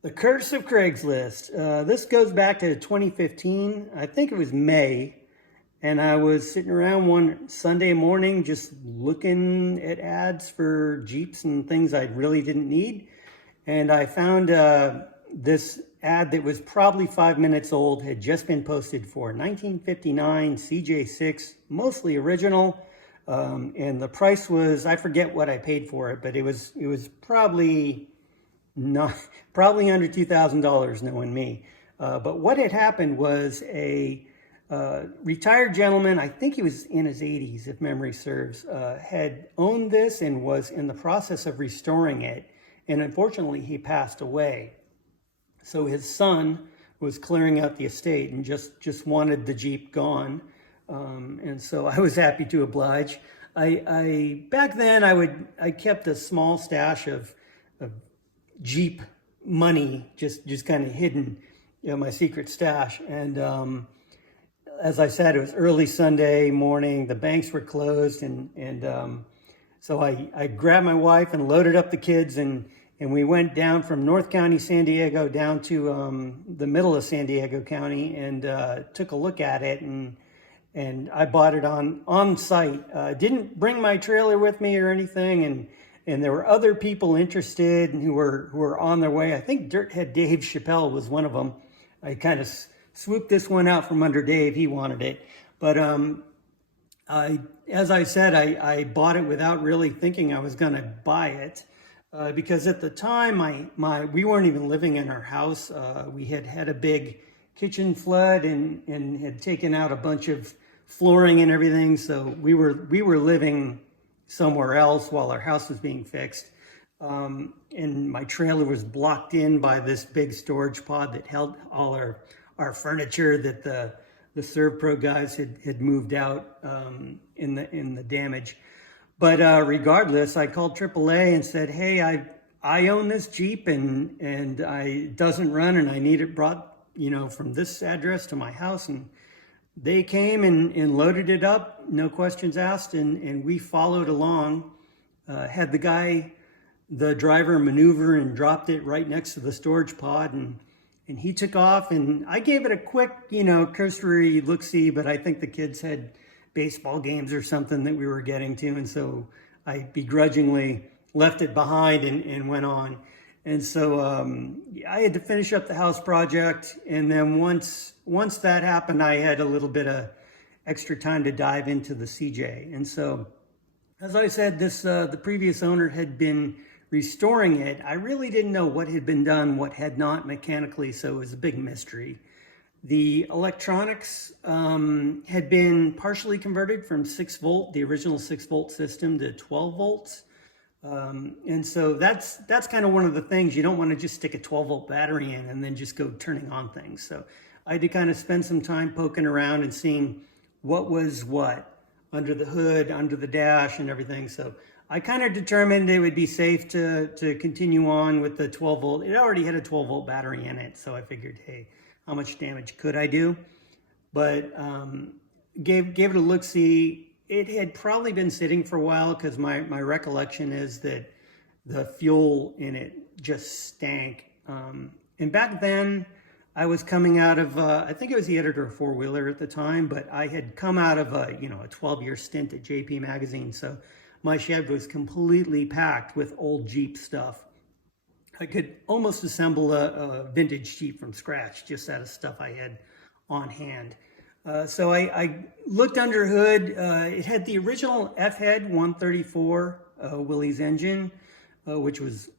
The Curse of Craigslist. This goes back to 2015. I think it was May. And I was sitting around one Sunday morning just looking at ads for Jeeps and things I really didn't need. And I found this ad that was probably 5 minutes old, had just been posted for 1959 CJ6, mostly original. And the price was, I forget what I paid for it, but it was probably not probably under $2,000, knowing me. But what had happened was a retired gentleman, I think he was in his 80s, if memory serves, had owned this and was in the process of restoring it. And unfortunately, he passed away. So his son was clearing out the estate and just wanted the Jeep gone. And so I was happy to oblige. I back then I kept a small stash of Jeep money just kind of hidden, my secret stash. And as I said, it was early Sunday morning. The banks were closed, and so I grabbed my wife and loaded up the kids, and we went down from North County, San Diego, down to the middle of San Diego County, and took a look at it, and I bought it on site. Didn't bring my trailer with me or anything, and there were other people interested and who were on their way. I think Dirthead Dave Chappelle was one of them. I kind of swooped this one out from under Dave. He wanted it. But as I said, I bought it without really thinking I was going to buy it. Because at the time, we weren't even living in our house. We had had a big kitchen flood and had taken out a bunch of flooring and everything. So we were living somewhere else while our house was being fixed. And my trailer was blocked in by this big storage pod that held all our furniture that the ServPro guys had moved out in the damage. But regardless, I called AAA and said, "Hey, I own this Jeep and it doesn't run, and I need it brought, from this address to my house." And they came and loaded it up, no questions asked, and we followed along. Had the driver maneuver and dropped it right next to the storage pod, and he took off, and I gave it a quick, cursory look-see, but I think the kids had baseball games or something that we were getting to, and so I begrudgingly left it behind and went on. And so I had to finish up the house project, and then once that happened, I had a little bit of extra time to dive into the CJ. And so, as I said, the previous owner had been restoring it. I really didn't know what had been done, what had not mechanically, so it was a big mystery. The electronics had been partially converted from 6-volt, the original 6-volt system, to 12 volts. And so that's kind of one of the things. You don't want to just stick a 12-volt battery in and then just go turning on things. So I had to kind of spend some time poking around and seeing what was what under the hood, under the dash, and everything. So I kind of determined it would be safe to continue on with the 12-volt. It already had a 12-volt battery in it, so I figured, hey, how much damage could I do? But gave it a look-see. It had probably been sitting for a while because my recollection is that the fuel in it just stank. And back then, I was coming out of, I think I was the editor of Four-Wheeler at the time, but I had come out of a 12-year stint at JP Magazine. So my shed was completely packed with old Jeep stuff. I could almost assemble a vintage Jeep from scratch just out of stuff I had on hand. So I looked under hood. It had the original F-Head 134 Willys engine, which was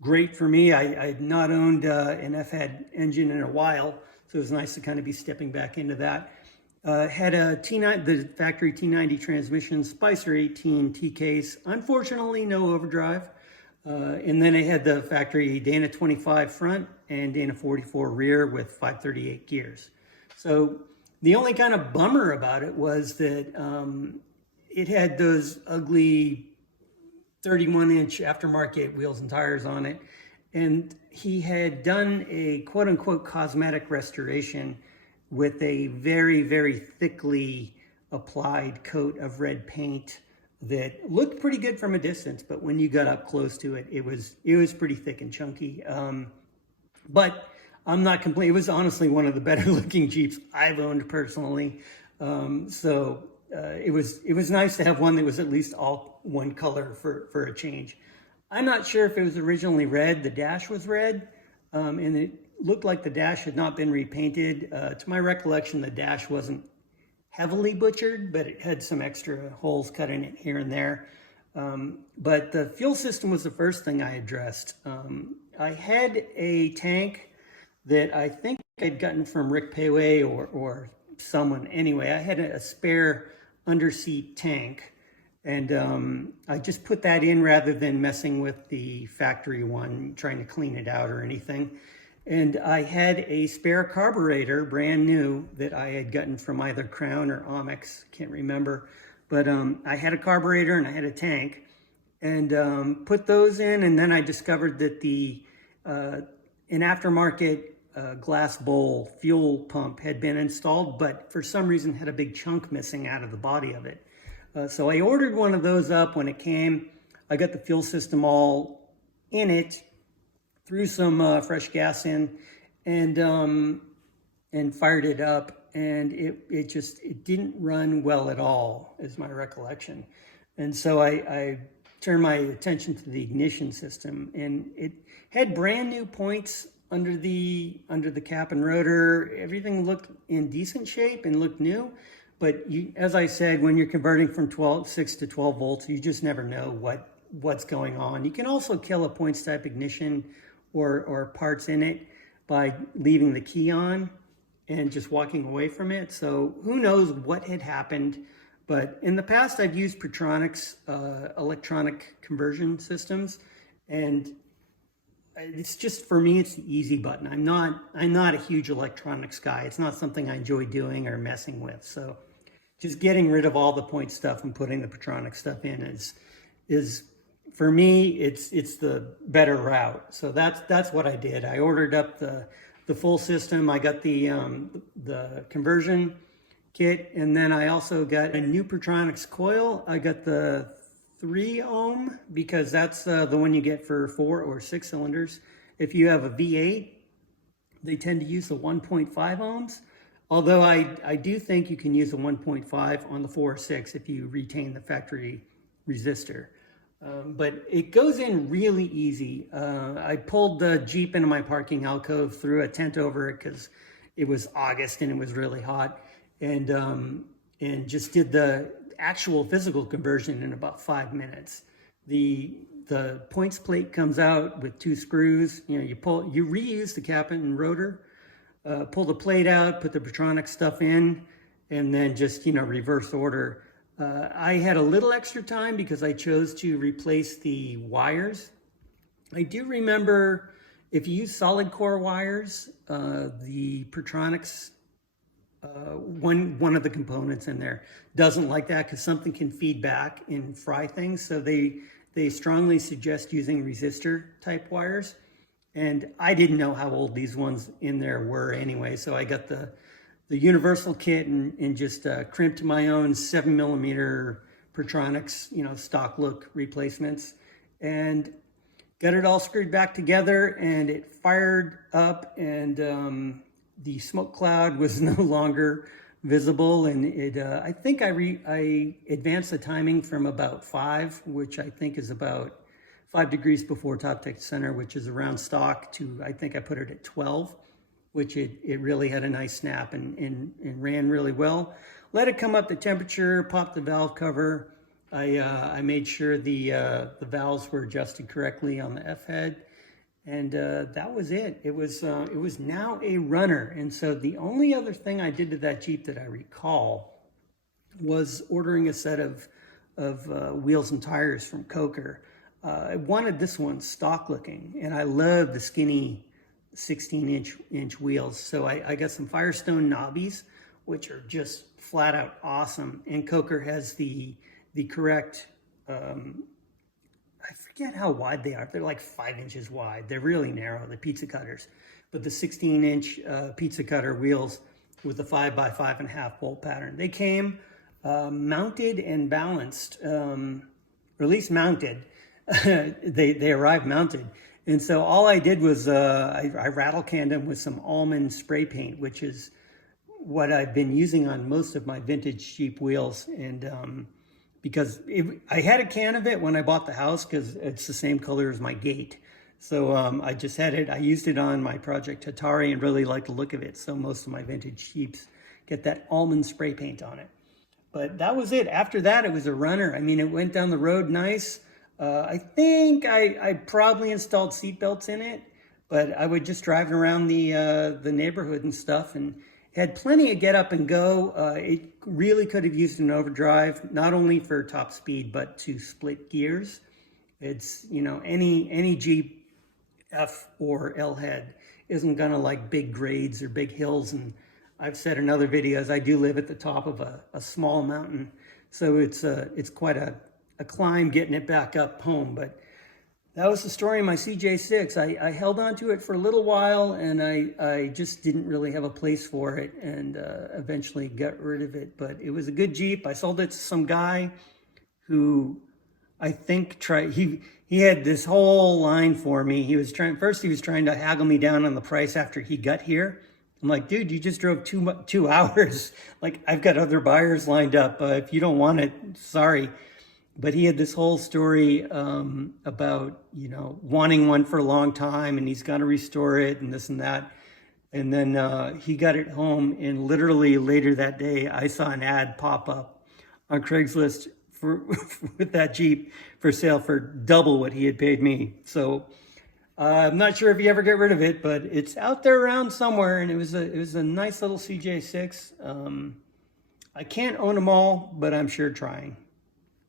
great for me. I had not owned an F-Head engine in a while, so it was nice to kind of be stepping back into that. Had a the factory T90 transmission, Spicer 18 T-case. Unfortunately, no overdrive. And then it had the factory Dana 25 front and Dana 44 rear with 538 gears. So the only kind of bummer about it was that it had those ugly 31-inch aftermarket wheels and tires on it. And he had done a quote-unquote cosmetic restoration with a very, very thickly applied coat of red paint that looked pretty good from a distance, but when you got up close to it, it was pretty thick and chunky. But I'm not complaining. It was honestly one of the better looking Jeeps I've owned personally. It was nice to have one that was at least all one color for a change. I'm not sure if it was originally red. The dash was red, and it looked like the dash had not been repainted. To my recollection, the dash wasn't heavily butchered, but it had some extra holes cut in it here and there. But the fuel system was the first thing I addressed. I had a tank that I think I'd gotten from Rick Payway or someone. Anyway, I had a spare underseat tank, and I just put that in rather than messing with the factory one, trying to clean it out or anything. And I had a spare carburetor, brand new, that I had gotten from either Crown or Amex, can't remember. But I had a carburetor and I had a tank, and put those in. And then I discovered that an aftermarket glass bowl fuel pump had been installed, but for some reason had a big chunk missing out of the body of it. So I ordered one of those up. When it came, I got the fuel system all in it, threw some fresh gas in, and fired it up, and it didn't run well at all, is my recollection. And so I turned my attention to the ignition system, and it had brand new points under the cap and rotor. Everything looked in decent shape and looked new. But as I said, when you're converting from 6 to 12 volts, you just never know what's going on. You can also kill a points type ignition or parts in it by leaving the key on and just walking away from it. So who knows what had happened. But in the past, I've used Pertronix electronic conversion systems, and it's just, for me, it's the easy button. I'm not a huge electronics guy. It's not something I enjoy doing or messing with. So just getting rid of all the point stuff and putting the Pertronix stuff in is for me, it's the better route. So that's what I did. I ordered up the full system. I got the conversion kit, and then I also got a new Pertronix coil. I got the 3 ohm, because that's the one you get for 4 or 6 cylinders. If you have a V8, they tend to use the 1.5 ohms. Although I do think you can use a 1.5 on the 4 or 6 if you retain the factory resistor. But it goes in really easy. I pulled the Jeep into my parking alcove, threw a tent over it because it was August and it was really hot, and just did the actual physical conversion in about 5 minutes. The points plate comes out with 2 screws. You reuse the cap and rotor, pull the plate out, put the Pertronix stuff in, and then just reverse order. I had a little extra time because I chose to replace the wires. I do remember, if you use solid core wires, the Pertronix, one of the components in there doesn't like that because something can feed back and fry things. So they strongly suggest using resistor type wires. And I didn't know how old these ones in there were anyway. So I got the universal kit and just crimped my own 7mm Pertronix, stock look replacements, and got it all screwed back together, and it fired up, and the smoke cloud was no longer visible, and I think I advanced the timing from about 5, which I think is about 5 degrees before top deck center, which is around stock, to I think I put it at 12, which it really had a nice snap and ran really well. Let it come up to temperature, popped the valve cover. I made sure the valves were adjusted correctly on the F head, and that was it. It was now a runner. And so the only other thing I did to that Jeep that I recall was ordering a set of wheels and tires from Coker. I wanted this one stock looking, and I love the skinny 16-inch wheels. So I got some Firestone knobbies, which are just flat out awesome. And Coker has the correct, I forget how wide they are. They're like 5 inches wide. They're really narrow, the pizza cutters. But the 16-inch pizza cutter wheels with the 5x5.5 bolt pattern. They came mounted and balanced, or at least mounted. They arrived mounted. And so all I did was I rattle canned them with some almond spray paint, which is what I've been using on most of my vintage Jeep wheels. And because I had a can of it when I bought the house because it's the same color as my gate. So I just had it. I used it on my Project Hatari and really liked the look of it. So most of my vintage Jeeps get that almond spray paint on it. But that was it. After that, it was a runner. I mean, it went down the road nice. I think I probably installed seat belts in it, but I would just drive around the neighborhood and stuff, and had plenty of get up and go. It really could have used an overdrive, not only for top speed, but to split gears. It's, you know, any Jeep F or L head isn't gonna like big grades or big hills. And I've said in other videos, I do live at the top of a small mountain. So it's quite a climb getting it back up home. But that was the story of my CJ6. I held on to it for a little while, and I just didn't really have a place for it, and eventually got rid of it. But it was a good Jeep. I sold it to some guy who I think he had this whole line for me. He was trying to haggle me down on the price after he got here. I'm like, dude, you just drove 2 hours. Like, I've got other buyers lined up. If you don't want it, sorry. But he had this whole story about, you know, wanting one for a long time, and he's got to restore it and this and that. And then he got it home, and literally later that day, I saw an ad pop up on Craigslist with that Jeep for sale for double what he had paid me. So I'm not sure if he ever get rid of it, but it's out there around somewhere, and it was a nice little CJ6. I can't own them all, but I'm sure trying.